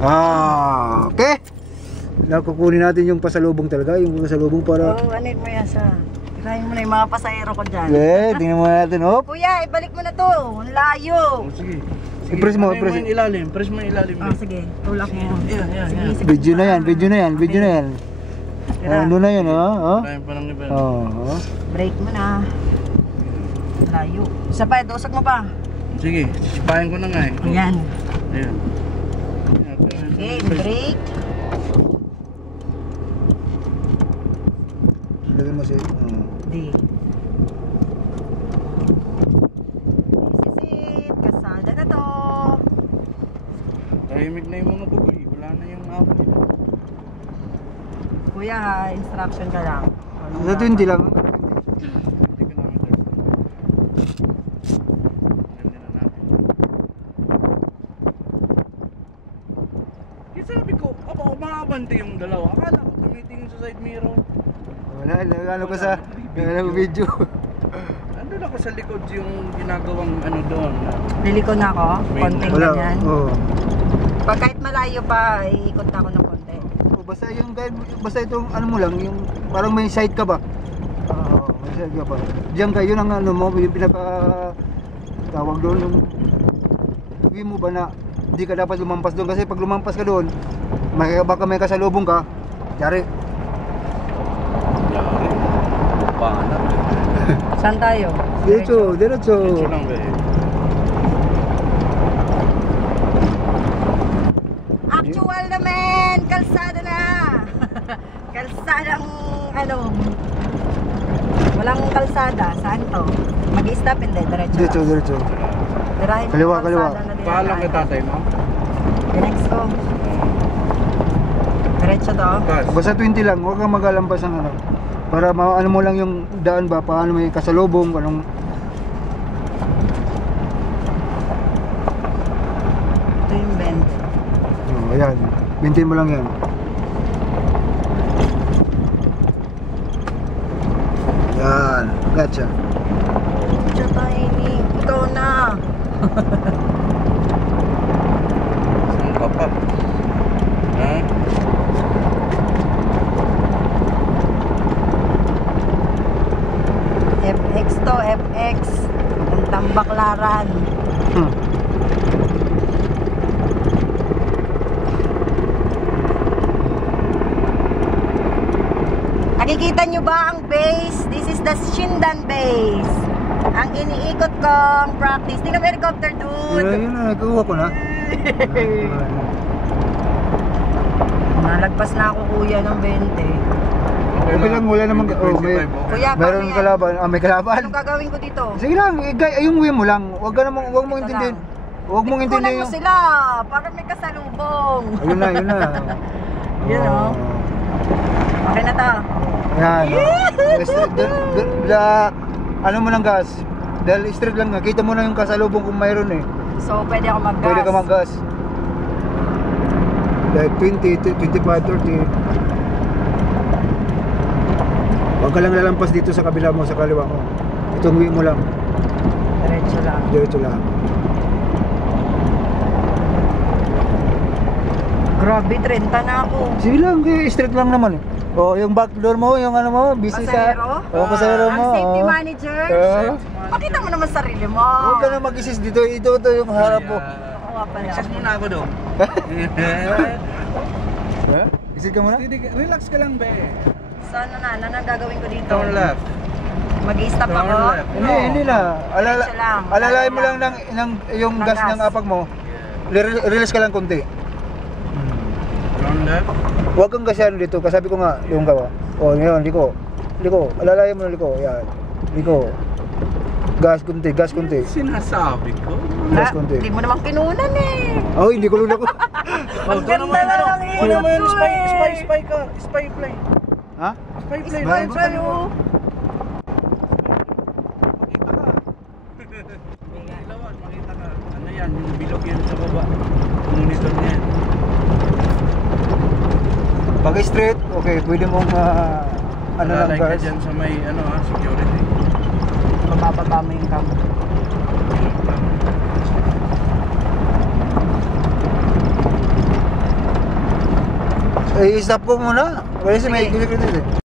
Okay. Nakukunin natin yung pasalubong talaga, yung pasalubong para... Oo, anin mo yan sa... Tirahin mo na yung mga pasahero ko dyan. Tingnan mo natin, hop. Kuya, ibalik mo na to. Ang layo. Sige. I-press mo, i-press. Press mo yung ilalim. Press mo yung ilalim. Sige. Tulak mo. Yan. Sige. Video na yan. Tira. Doon na yun, oh. Kaya pa ng iba. Oh. Break mo na. Layo. Isa pa, dosag mo pa. Sige, sisipahin ko na nga eh. Ayan. Ayan. Okay, break. Lagyan mo siya. Di. Sisit. Kasada na to. Tahimik na yung mga bugoy. Wala na yung amo nila. Kuya ha, instruction ka lang. Sa 20 lang. Hindi ka namin Thursday. Ganda na natin. Kaya sabi ko, umakabante yung dalawa. Akala ko tumitingin sa side mirror. Wala, ano ko sa video. Andun ako sa likod yung ginagawang ano doon. Liliko na ako. Konting Wala, ganyan. oo. Pag kahit malayo pa, iikot na ako ng konti. Basta yung guide, basta itong ano mo lang, yung parang may side ka ba? Oo, may side ka pa. Diyan kayo ang ano mo, yung pinaka tawag doon, yung uwi mo ba na hindi ka dapat lumampas doon kasi pag lumampas ka doon, baka may kasalubong ka, yari. Pangat. Saan tayo? Diretso. Diretso lang ba eh. Actual naman! Kalsada na! Kalsadang ano? Walang kalsada. Saan to? Mag-i-stop hindi. Diretso. Tirahin mo Kaliwa, yung kalsada kaliwa. na dinadaan. Paalam kay tatay mo? Next ko. Diretso to. Basta 20 lang, huwag kang magalampas ng ano. Para ano mo lang yung daan ba, paano may kasalubong, anong... Ito yung 20. Ayan, bintin mo lang yan. Yan, gotcha. Diyo tayo ini. Ikaw na. Saan ka pa? Ha? FX to, FX. Ang tambaklaran. Nakikita nyo ba ang base? This is the Shindan base. Ang iniikot kong practice. Tingnan mo yung helicopter, dude. Yun na, nagkuha ko na. Nalagpas na ako kuya ng 20. Okay lang, wala namang... Kuya, meron paano yan? kalaban. May kalaban. Anong gagawin ko dito? Sige lang, yung way mo lang. Huwag mong Ito intindihin. lang. Huwag mong Ikunan intindihin mo yung... sila. Para may kasalubong. Ayun na. Yun, oh. Okay na to. Yan. Ano mo ng gas? Dahil straight lang nga, kita mo na yung kasalubong kung mayroon eh. So, pwede ako mag-gas. Pwede ka mag-gas. Like 20, 25, 30. Huwag ka lang lalampas dito sa kabila mo, sa kaliwa mo. Itong way mo lang. Diretso lang. Grabe, 30 na ako. Sige lang, straight lang naman eh. O, yung back door mo, yung ano mo, busy Pasahero? sa... O, pasahero mo. Ang safety o. manager. Pakita mo naman sarili mo. Huwag ka na mag-isis dito. Ito yung harap mo. Ako nga pala. Access muna ako doon. Ha? Isid ka muna? Relax ka lang, be. So, ano na gagawin ko dito? Turn left. Mag-i-stop Turn ako? left. Hindi na. Diretso lang. Alalayan mo lang yung Ng gas gas. ng apag mo. Release ka lang konti. Turn left. Huwag kang gasyan dito. Kasabi ko nga, yung gawa. O, ngayon, liko. Alalayan mo na liko. Yan. Liko. Gas konti. Sinasabi ko. Gas konti. Hindi mo naman kinunan eh. Oh, hindi ko luna ko. Ang ganda na lang eh. Ano naman, spy ka. Spy play. Ha? Spy play. Spy Spy play. sa'yo. Makita ka. Ano yan, yung bilog yan sa baba. Monitor niya yan. Pag straight, okay, pwede mong ano lang Lalay ka gas. dyan sa may security. Bababa mo yung cam. i-stop ko muna. Kasi may Sige. kilikit eh.